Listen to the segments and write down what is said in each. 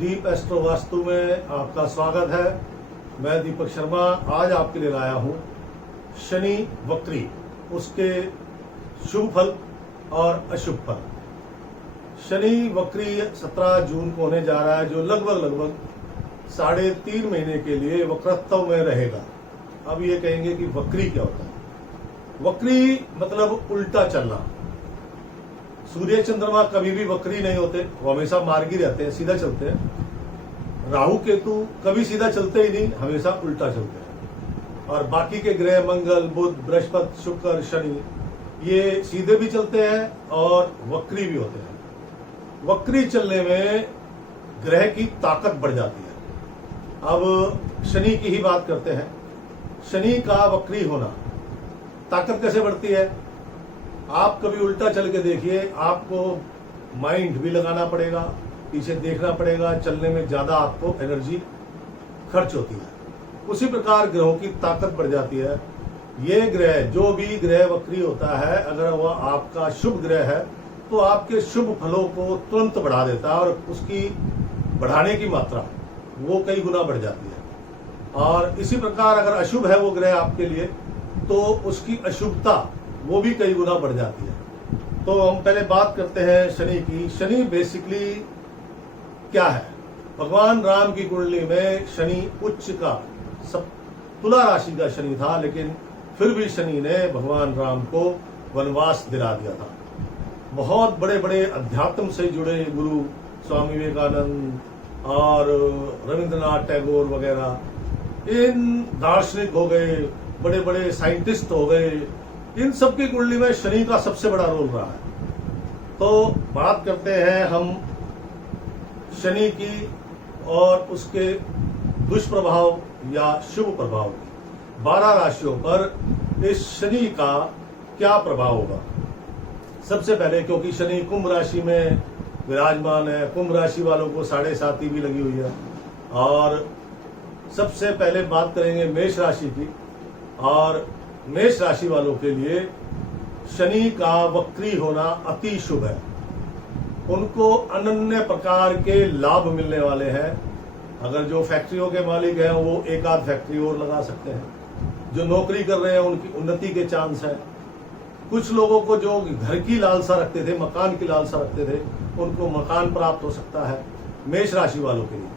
दीप astro vastu में आपका स्वागत है। मैं दीपक शर्मा आज आपके लिए लाया हूँ शनि वक्री, उसके शुभ फल और अशुभ फल। शनि वक्री 17 जून को होने जा रहा है, जो लगभग 3.5 महीने के लिए वक्रत्व में रहेगा। अब ये कहेंगे कि वक्री क्या होता है? वक्री मतलब उल्टा चलना। सूर्य चंद्रमा कभी भी वक्री नहीं होते, वो हमेशा मार्गी रहते हैं, सीधा चलते हैं। राहु केतु कभी सीधा चलते ही नहीं, हमेशा उल्टा चलते हैं। और बाकी के ग्रह मंगल, बुध, बृहस्पति, शुक्र, शनि, ये सीधे भी चलते हैं और वक्री भी होते हैं। वक्री चलने में ग्रह की ताकत बढ़ जाती है। अब शनि की ही बात करते हैं। शनि का वक्री होना, ताकत कैसे बढ़ती है? आप कभी उल्टा चल के देखिए, आपको माइंड भी लगाना पड़ेगा, पीछे देखना पड़ेगा, चलने में ज्यादा आपको एनर्जी खर्च होती है। उसी प्रकार ग्रहों की ताकत बढ़ जाती है। ये ग्रह, जो भी ग्रह वक्री होता है, अगर वह आपका शुभ ग्रह है तो आपके शुभ फलों को तुरंत बढ़ा देता है और उसकी बढ़ाने की मात्रा वो कई गुना बढ़ जाती है। और इसी प्रकार अगर अशुभ है वो ग्रह आपके लिए, तो उसकी अशुभता वो भी कई गुना बढ़ जाती है। तो हम पहले बात करते हैं शनि की। शनि बेसिकली क्या है? भगवान राम की कुंडली में शनि उच्च का, सब तुला राशि का शनि था, लेकिन फिर भी शनि ने भगवान राम को वनवास दिला दिया था। बहुत बड़े बड़े अध्यात्म से जुड़े गुरु, स्वामी विवेकानंद और रविंद्रनाथ टैगोर वगैरह, इन दार्शनिक हो गए, बड़े बड़े साइंटिस्ट हो गए, इन सब की कुंडली में शनि का सबसे बड़ा रोल रहा है। तो बात करते हैं हम शनि की और उसके दुष्प्रभाव या शुभ प्रभाव की। 12 राशियों पर इस शनि का क्या प्रभाव होगा? सबसे पहले, क्योंकि शनि कुंभ राशि में विराजमान है, कुंभ राशि वालों को 7.5 भी लगी हुई है। और सबसे पहले बात करेंगे मेष राशि की। और मेष राशि वालों के लिए शनि का वक्री होना अति शुभ है। उनको अनन्य प्रकार के लाभ मिलने वाले हैं। अगर जो फैक्ट्रियों के मालिक हैं वो एक आध फैक्ट्री और लगा सकते हैं। जो नौकरी कर रहे हैं उनकी उन्नति के चांस है। कुछ लोगों को जो घर की लालसा रखते थे, मकान की लालसा रखते थे, उनको मकान प्राप्त हो सकता है। मेष राशि वालों के लिए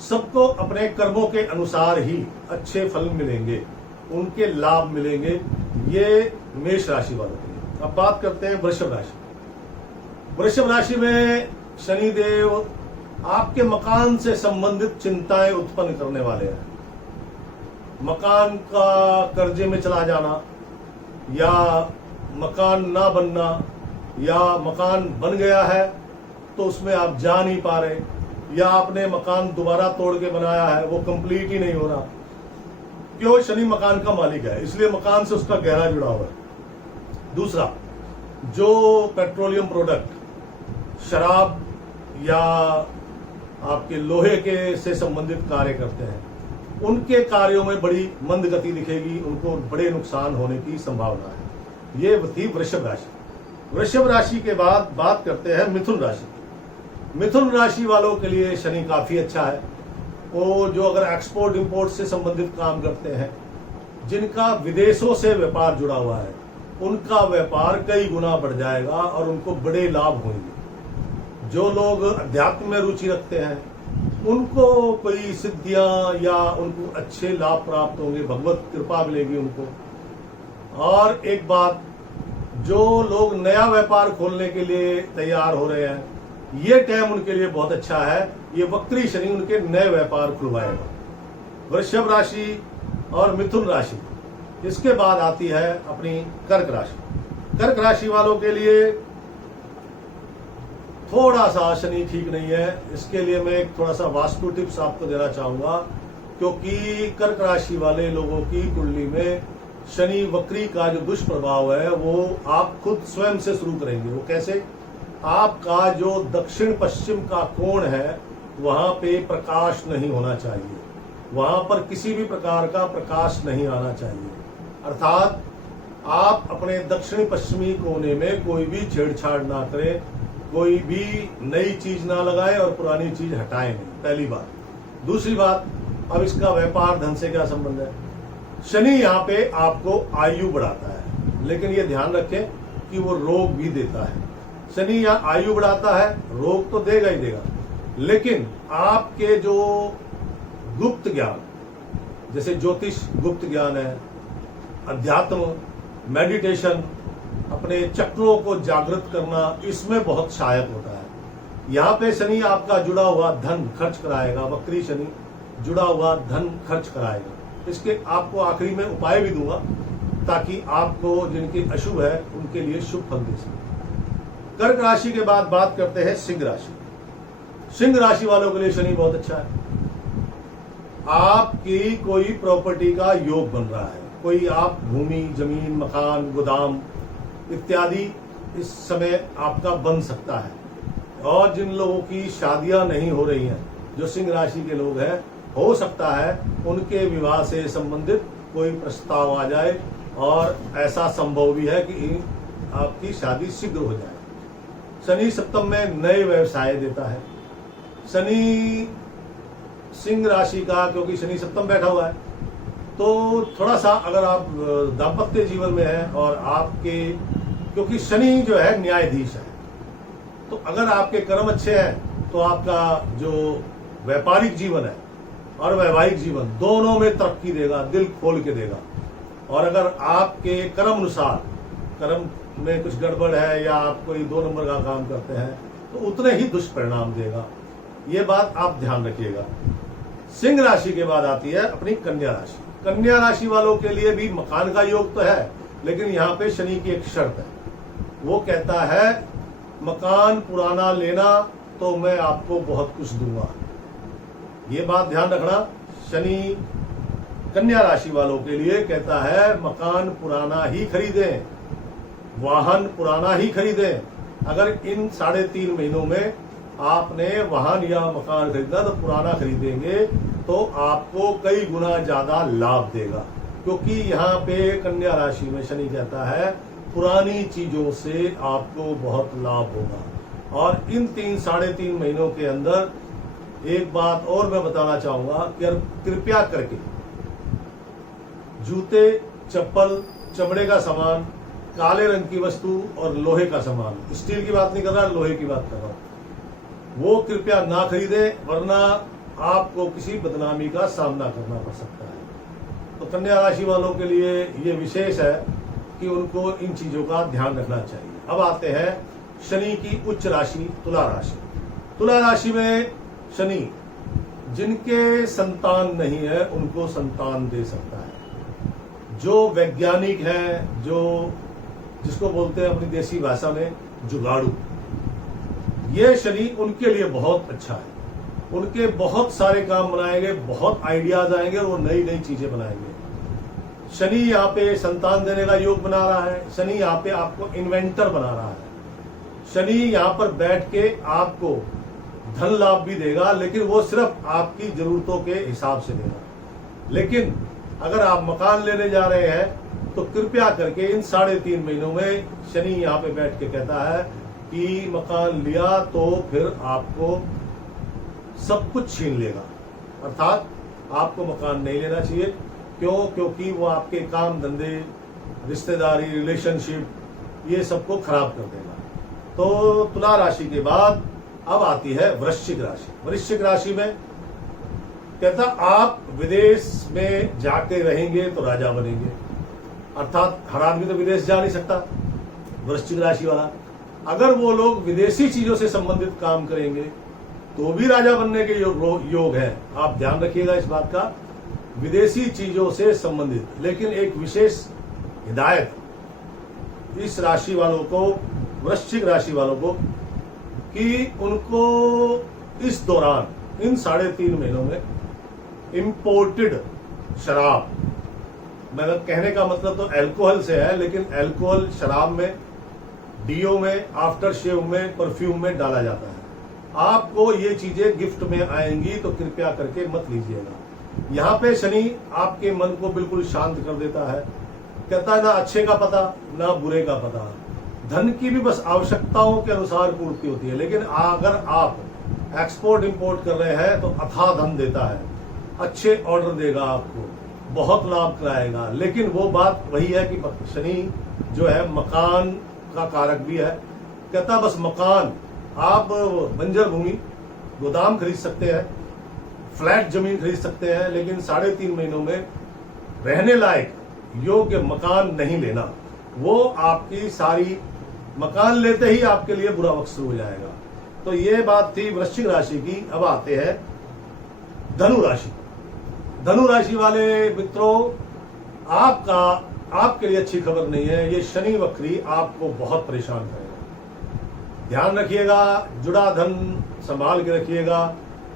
सबको अपने कर्मों के अनुसार ही अच्छे फल मिलेंगे, उनके लाभ मिलेंगे। ये मेष राशि वालों के लिए। अब बात करते हैं वृषभ राशि। वृषभ राशि में शनिदेव आपके मकान से संबंधित चिंताएं उत्पन्न करने वाले हैं। मकान का कर्जे में चला जाना, या मकान ना बनना, या मकान बन गया है तो उसमें आप जा नहीं पा रहे, या आपने मकान दोबारा तोड़ के बनाया है, वो कंप्लीट ही नहीं हो रहा। क्यों? शनि मकान का मालिक है, इसलिए मकान से उसका गहरा जुड़ा हुआ है। दूसरा, जो पेट्रोलियम प्रोडक्ट, शराब या आपके लोहे के से संबंधित कार्य करते हैं, उनके कार्यों में बड़ी मंद गति दिखेगी, उनको बड़े नुकसान होने की संभावना है। ये थी वृषभ राशि। वृषभ राशि के बाद बात करते हैं मिथुन राशि। मिथुन राशि वालों के लिए शनि काफी अच्छा है। वो जो अगर एक्सपोर्ट इंपोर्ट से संबंधित काम करते हैं, जिनका विदेशों से व्यापार जुड़ा हुआ है, उनका व्यापार कई गुना बढ़ जाएगा और उनको बड़े लाभ होंगे। जो लोग अध्यात्म में रुचि रखते हैं, उनको कोई सिद्धियां या उनको अच्छे लाभ प्राप्त होंगे, भगवत कृपा मिलेगी उनको। और एक बात, जो लोग नया व्यापार खोलने के लिए तैयार हो रहे हैं, ये टाइम उनके लिए बहुत अच्छा है। ये वक्री शनि उनके नए व्यापार खुलवाएगा। वृषभ राशि और मिथुन राशि। इसके बाद आती है अपनी कर्क राशि। कर्क राशि वालों के लिए थोड़ा सा शनि ठीक नहीं है। इसके लिए मैं एक थोड़ा सा वास्तु टिप्स आपको देना चाहूंगा, क्योंकि कर्क राशि वाले लोगों की कुंडली में शनि वक्री का जो दुष्प्रभाव है वो आप खुद स्वयं से शुरू करेंगे। वो कैसे? आपका जो दक्षिण पश्चिम का कोण है, वहां पे प्रकाश नहीं होना चाहिए, वहां पर किसी भी प्रकार का प्रकाश नहीं आना चाहिए। अर्थात आप अपने दक्षिण पश्चिमी कोने में कोई भी छेड़छाड़ ना करें, कोई भी नई चीज ना लगाए और पुरानी चीज हटाए नहीं, पहली बात। दूसरी बात, अब इसका व्यापार धन से क्या संबंध है? शनि यहाँ पे आपको आयु बढ़ाता है, लेकिन ये ध्यान रखें कि वो रोग भी देता है। शनि यहाँ आयु बढ़ाता है, रोग तो देगा ही देगा, लेकिन आपके जो गुप्त ज्ञान, जैसे ज्योतिष गुप्त ज्ञान है, अध्यात्म, मेडिटेशन, अपने चक्रों को जागृत करना, इसमें बहुत सहायक होता है। यहाँ पे शनि आपका जुड़ा हुआ धन खर्च कराएगा, वक्री शनि जुड़ा हुआ धन खर्च कराएगा। इसके आपको आखिरी में उपाय भी दूंगा ताकि आपको जिनके अशुभ है उनके लिए शुभ फल दे सके। कर्क राशि के बाद बात करते हैं सिंह राशि। सिंह राशि वालों के लिए शनि बहुत अच्छा है। आपकी कोई प्रॉपर्टी का योग बन रहा है, कोई आप भूमि, जमीन, मकान, गोदाम इत्यादि इस समय आपका बन सकता है। और जिन लोगों की शादियां नहीं हो रही हैं, जो सिंह राशि के लोग हैं, हो सकता है उनके विवाह से संबंधित कोई प्रस्ताव आ जाए और ऐसा संभव भी है कि आपकी शादी शीघ्र हो जाए। शनि सप्तम में नए व्यवसाय देता है। शनि सिंह राशि का, क्योंकि शनि सप्तम बैठा हुआ है, तो थोड़ा सा अगर आप दाम्पत्य जीवन में हैं और आपके, क्योंकि शनि जो है न्यायाधीश है, तो अगर आपके कर्म अच्छे हैं तो आपका जो व्यापारिक जीवन है और वैवाहिक जीवन दोनों में तरक्की देगा, दिल खोल के देगा। और अगर आपके कर्म अनुसार, कर्म में कुछ गड़बड़ है या आप कोई 2 नंबर का काम करते हैं, तो उतने ही दुष्परिणाम देगा। ये बात आप ध्यान रखिएगा। सिंह राशि के बाद आती है अपनी कन्या राशि। कन्या राशि वालों के लिए भी मकान का योग तो है, लेकिन यहाँ पे शनि की एक शर्त है। वो कहता है मकान पुराना लेना तो मैं आपको बहुत कुछ दूंगा। ये बात ध्यान रखना। शनि कन्या राशि वालों के लिए कहता है मकान पुराना ही खरीदें, वाहन पुराना ही खरीदें। अगर इन 3.5 महीनों में आपने वाहन या मकान खरीदा तो पुराना खरीदेंगे तो आपको कई गुना ज्यादा लाभ देगा, क्योंकि यहाँ पे कन्या राशि में शनि कहता है पुरानी चीजों से आपको बहुत लाभ होगा। और इन 3-3.5 महीनों के अंदर एक बात और मैं बताना चाहूंगा कि कृपया करके जूते, चप्पल, चमड़े का सामान, काले रंग की वस्तु और लोहे का सामान, स्टील की बात नहीं कर रहा, लोहे की बात कर रहा हूं, वो कृपया ना खरीदे, वरना आपको किसी बदनामी का सामना करना पड़ सकता है। तो कन्या राशि वालों के लिए ये विशेष है कि उनको इन चीजों का ध्यान रखना चाहिए। अब आते हैं शनि की उच्च राशि तुला राशि। तुला राशि में शनि जिनके संतान नहीं है उनको संतान दे सकता है। जो वैज्ञानिक हैं, जो जिसको बोलते हैं अपनी देसी भाषा में जुगाड़ू, ये शनि उनके लिए बहुत अच्छा है। उनके बहुत सारे काम बनाएंगे, बहुत आइडियाज आएंगे और वो नई नई चीजें बनाएंगे। शनि यहाँ पे संतान देने का योग बना रहा है। शनि यहाँ पे आपको इन्वेंटर बना रहा है। शनि यहाँ पर बैठ के आपको धन लाभ भी देगा, लेकिन वो सिर्फ आपकी जरूरतों के हिसाब से देगा। लेकिन अगर आप मकान लेने जा रहे हैं तो कृपया करके इन 3.5 महीनों में शनि यहाँ पे बैठ के कहता है कि मकान लिया तो फिर आपको सब कुछ छीन लेगा, अर्थात आपको मकान नहीं लेना चाहिए। क्यों? क्योंकि वो आपके काम धंधे, रिश्तेदारी, रिलेशनशिप ये सबको खराब कर देगा। तो तुला राशि के बाद अब आती है वृश्चिक राशि। वृश्चिक राशि में कहता आप विदेश में जाके रहेंगे तो राजा बनेंगे, अर्थात हर आदमी तो विदेश जा नहीं सकता। वृश्चिक राशि वाला, अगर वो लोग विदेशी चीजों से संबंधित काम करेंगे तो भी राजा बनने के योग है। आप ध्यान रखिएगा इस बात का, विदेशी चीजों से संबंधित। लेकिन एक विशेष हिदायत इस राशि वालों को, वृश्चिक राशि वालों को, कि उनको इस दौरान इन 3.5 महीनों में इंपोर्टेड शराब, मतलब कहने का मतलब तो अल्कोहल से है, लेकिन अल्कोहल शराब में, डीओ में, आफ्टर शेव में, परफ्यूम में डाला जाता है। आपको ये चीजें गिफ्ट में आएंगी तो कृपया करके मत लीजिएगा। यहाँ पे शनि आपके मन को बिल्कुल शांत कर देता है। कहता है ना अच्छे का पता ना बुरे का पता, धन की भी बस आवश्यकताओं के अनुसार पूर्ति होती है, लेकिन अगर आप एक्सपोर्ट इंपोर्ट कर रहे हैं तो अथाह धन देता है, अच्छे ऑर्डर देगा, आपको बहुत लाभ कराएगा। लेकिन वो बात वही है कि शनि जो है मकान का कारक भी है। कहता बस मकान, आप बंजर भूमि गोदाम खरीद सकते हैं, फ्लैट जमीन खरीद सकते हैं, लेकिन 3.5 महीनों में रहने लायक योग्य मकान नहीं लेना। वो आपकी सारी मकान लेते ही आपके लिए बुरा वक्त शुरू हो जाएगा। तो ये बात थी वृश्चिक राशि की। अब आते हैं धनु राशि। धनु राशि वाले मित्रों, आपके लिए अच्छी खबर नहीं है। ये शनि वक्री आपको बहुत परेशान करेगा। ध्यान रखिएगा, जुड़ा धन संभाल के रखिएगा।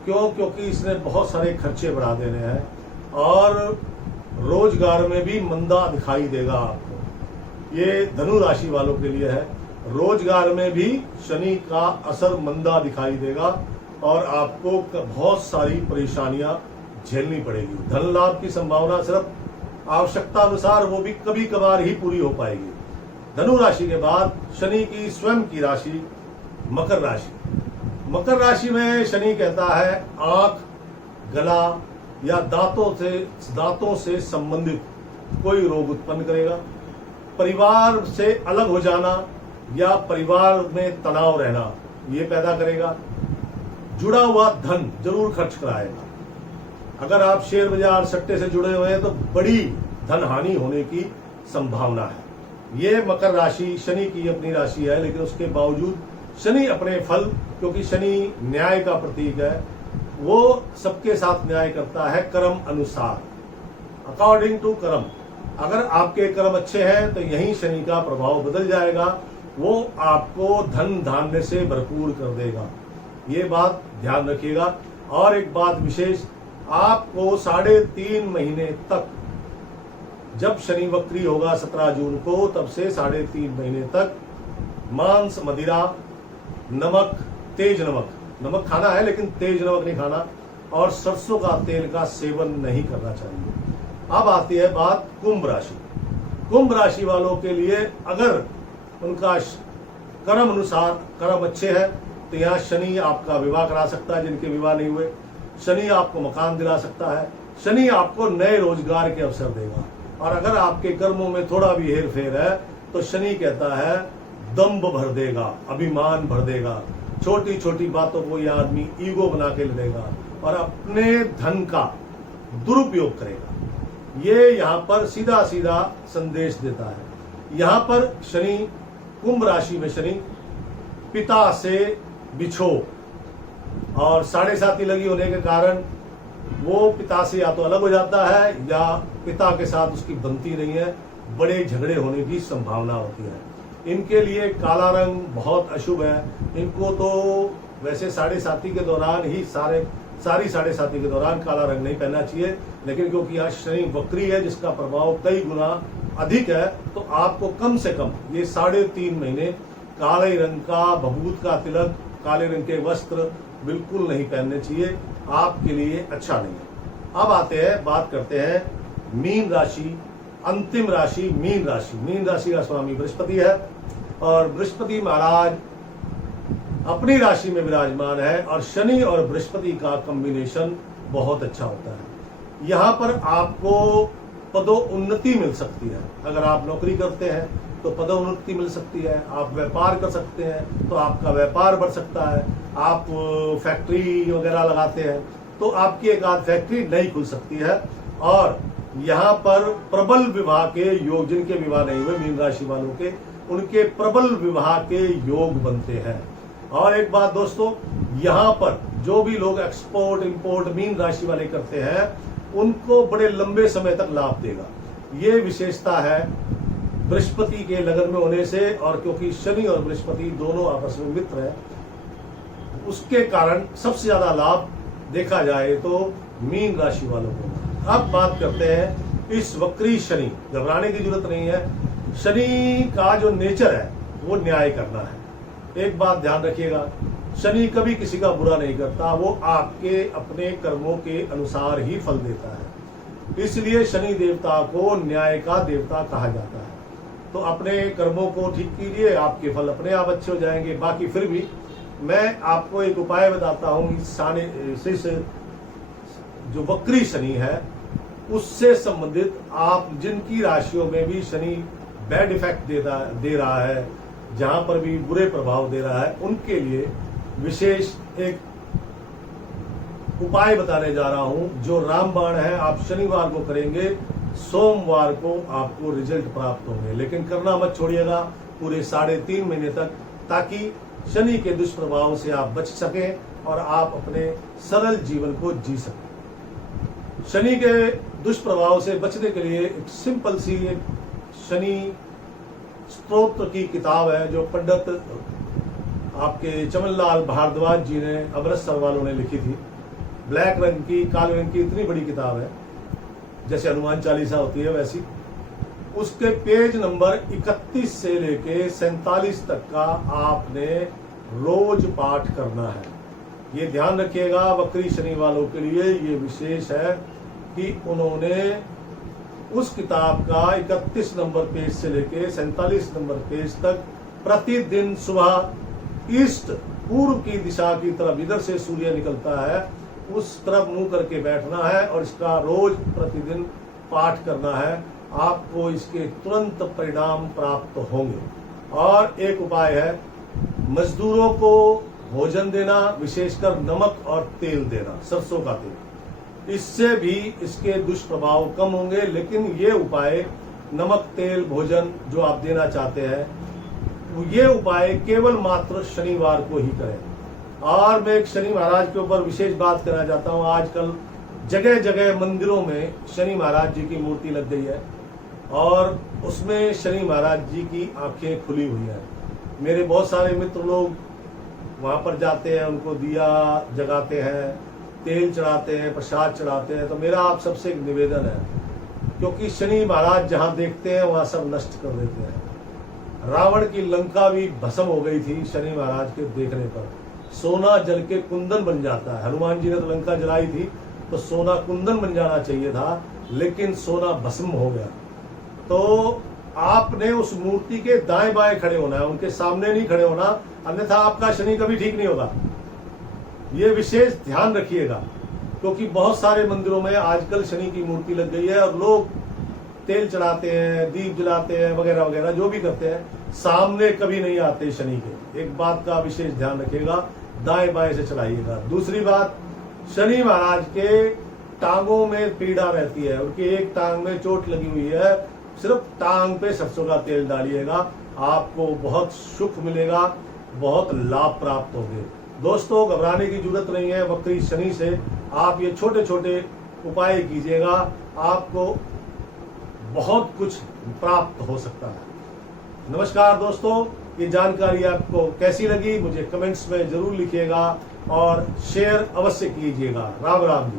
क्योंकि इसने बहुत सारे खर्चे बढ़ा देने हैं और रोजगार में भी मंदा दिखाई देगा आपको। ये धनु राशि वालों के लिए है। रोजगार में भी शनि का असर मंदा दिखाई देगा और आपको बहुत सारी परेशानियां झेलनी पड़ेगी। धन लाभ की संभावना सिर्फ आवश्यकता अनुसार, वो भी कभी कभार ही पूरी हो पाएगी। धनु राशि के बाद शनि की स्वयं की राशि मकर राशि। मकर राशि में शनि कहता है आंख, गला या दांतों से संबंधित कोई रोग उत्पन्न करेगा। परिवार से अलग हो जाना या परिवार में तनाव रहना ये पैदा करेगा। जुड़ा हुआ धन जरूर खर्च कराएगा। अगर आप शेयर बाजार सट्टे से जुड़े हुए हैं तो बड़ी धन हानि होने की संभावना है। ये मकर राशि शनि की अपनी राशि है, लेकिन उसके बावजूद शनि अपने फल, क्योंकि शनि न्याय का प्रतीक है, वो सबके साथ न्याय करता है कर्म अनुसार, अकॉर्डिंग टू कर्म। अगर आपके कर्म अच्छे हैं तो यही शनि का प्रभाव बदल जाएगा, वो आपको धन धान्य से भरपूर कर देगा। ये बात ध्यान रखिएगा। और एक बात विशेष, आपको 3.5 महीने तक, जब शनि वक्री होगा 17 जून को, तब से 3.5 महीने तक मांस, मदिरा, नमक, तेज नमक खाना है लेकिन तेज नमक नहीं खाना, और सरसों का तेल का सेवन नहीं करना चाहिए। अब आती है बात कुंभ राशि। कुंभ राशि वालों के लिए अगर उनका कर्म अनुसार कर्म अच्छे हैं तो यहाँ शनि आपका विवाह करा सकता है, जिनके विवाह नहीं हुए। शनि आपको मकान दिला सकता है। शनि आपको नए रोजगार के अवसर देगा। और अगर आपके कर्मों में थोड़ा भी हेर फेर है तो शनि कहता है दम्भ भर देगा, अभिमान भर देगा। छोटी छोटी बातों को यह आदमी ईगो बना के लेगा और अपने धन का दुरुपयोग करेगा। ये यहाँ पर सीधा सीधा संदेश देता है। यहाँ पर शनि, कुंभ राशि में शनि पिता से बिछो और 7.5 लगी होने के कारण वो पिता से या तो अलग हो जाता है या पिता के साथ उसकी बनती नहीं है, बड़े झगड़े होने की संभावना होती है। इनके लिए काला रंग बहुत अशुभ है। इनको तो वैसे 7.5 के दौरान ही सारी 7.5 के दौरान काला रंग नहीं पहनना चाहिए, लेकिन क्योंकि आज शनि वक्री है जिसका प्रभाव कई गुना अधिक है, तो आपको कम से कम ये 3.5 महीने काले रंग का भभूत का तिलक, काले रंग के वस्त्र बिल्कुल नहीं पहनने चाहिए, आपके लिए अच्छा नहीं है। अब आते हैं, बात करते हैं मीन राशि, अंतिम राशि मीन राशि। मीन राशि का स्वामी बृहस्पति है और बृहस्पति महाराज अपनी राशि में विराजमान है और शनि और बृहस्पति का कॉम्बिनेशन बहुत अच्छा होता है। यहाँ पर आपको पदोन्नति मिल सकती है। अगर आप नौकरी करते हैं तो पदोन्नति मिल सकती है। आप व्यापार कर सकते हैं तो आपका व्यापार बढ़ सकता है। आप फैक्ट्री वगैरह लगाते हैं तो आपकी एक आध फैक्ट्री नई खुल सकती है। और यहाँ पर प्रबल विवाह के योग, जिनके विवाह नहीं हुए मीन राशि वालों के, उनके प्रबल विवाह के योग बनते हैं। और एक बात दोस्तों, यहाँ पर जो भी लोग एक्सपोर्ट इंपोर्ट मीन राशि वाले करते हैं उनको बड़े लंबे समय तक लाभ देगा। ये विशेषता है बृहस्पति के लगन में होने से, और क्योंकि शनि और बृहस्पति दोनों आपस में मित्र हैं, उसके कारण सबसे ज्यादा लाभ देखा जाए तो मीन राशि वालों को। अब बात करते हैं इस वक्री शनि, घबराने की जरूरत नहीं है। शनि का जो नेचर है वो न्याय करना है। एक बात ध्यान रखिएगा, शनि कभी किसी का बुरा नहीं करता, वो आपके अपने कर्मों के अनुसार ही फल देता है। इसलिए शनि देवता को न्याय का देवता कहा जाता है। तो अपने कर्मों को ठीक कीजिए, आपके फल अपने आप अच्छे हो जाएंगे। बाकी फिर भी मैं आपको एक उपाय बताता हूँ, इस जो वक्री शनि है उससे संबंधित आप जिनकी राशियों में भी शनि बैड इफेक्ट दे रहा है, जहां पर भी बुरे प्रभाव दे रहा है, उनके लिए विशेष एक उपाय बताने जा रहा हूं जो रामबाण है। आप शनिवार को करेंगे, सोमवार को आपको रिजल्ट प्राप्त होंगे। लेकिन करना मत छोड़िएगा पूरे 3.5 महीने तक, ताकि शनि के दुष्प्रभाव से आप बच सकें और आप अपने सरल जीवन को जी सकें। शनि के दुष्प्रभाव से बचने के लिए एक सिंपल सी एक शनि स्तोत्र की किताब है जो पंडित आपके चमनलाल भारद्वाज जी ने अमृतसर वालों ने लिखी थी। ब्लैक रंग की, काले रंग की इतनी बड़ी किताब है, जैसे हनुमान चालीसा होती है वैसी। उसके पेज नंबर 31 से लेके 47 तक का आपने रोज पाठ करना है। ये ध्यान रखिएगा, वक्री शनि वालों के लिए ये विशेष है कि उन्होंने उस किताब का 31 नंबर पेज से लेके 47 नंबर पेज तक प्रतिदिन सुबह ईस्ट पूर्व की दिशा की तरफ, इधर से सूर्य निकलता है उस तरफ मुंह करके बैठना है और इसका रोज प्रतिदिन पाठ करना है। आपको इसके तुरंत परिणाम प्राप्त होंगे। और एक उपाय है, मजदूरों को भोजन देना, विशेषकर नमक और तेल देना, सरसों का तेल। इससे भी इसके दुष्प्रभाव कम होंगे। लेकिन ये उपाय, नमक तेल भोजन जो आप देना चाहते हैं, ये उपाय केवल मात्र शनिवार को ही करें। और मैं एक शनि महाराज के ऊपर विशेष बात करना चाहता हूँ। आजकल जगह जगह मंदिरों में शनि महाराज जी की मूर्ति लग गई है और उसमें शनि महाराज जी की आंखें खुली हुई हैं। मेरे बहुत सारे मित्र लोग वहां पर जाते हैं, उनको दिया जगाते हैं, तेल चढ़ाते हैं, प्रसाद चढ़ाते हैं। तो मेरा आप सबसे एक निवेदन है, क्योंकि शनि महाराज जहां देखते हैं वहां सब नष्ट कर देते हैं। रावण की लंका भी भस्म हो गई थी शनि महाराज के देखने पर। सोना जल के कुंदन बन जाता है। हनुमान जी ने तो लंका जलाई थी, तो सोना कुंदन बन जाना चाहिए था, लेकिन सोना भस्म हो गया। तो आपने उस मूर्ति के दाएं बाएं खड़े होना है, उनके सामने नहीं खड़े होना, अन्यथा आपका शनि कभी ठीक नहीं होगा। ये विशेष ध्यान रखिएगा, क्योंकि बहुत सारे मंदिरों में आजकल शनि की मूर्ति लग गई है और लोग तेल चढ़ाते हैं, दीप जलाते हैं, वगैरह वगैरह जो भी करते हैं, सामने कभी नहीं आते शनि के। एक बात का विशेष ध्यान रखिएगा, दाएं बाएं से चढ़ाइएगा। दूसरी बात, शनि महाराज के टांगों में पीड़ा रहती है, उनकी एक टांग में चोट लगी हुई है, सिर्फ टांग पे सरसों का तेल डालिएगा, आपको बहुत सुख मिलेगा, बहुत लाभ प्राप्त होंगे। दोस्तों, घबराने की जरूरत नहीं है। वक्री शनि से आप ये छोटे छोटे उपाय कीजिएगा, आपको बहुत कुछ प्राप्त हो सकता है। नमस्कार दोस्तों, ये जानकारी आपको कैसी लगी मुझे कमेंट्स में जरूर लिखिएगा और शेयर अवश्य कीजिएगा। राम राम जी।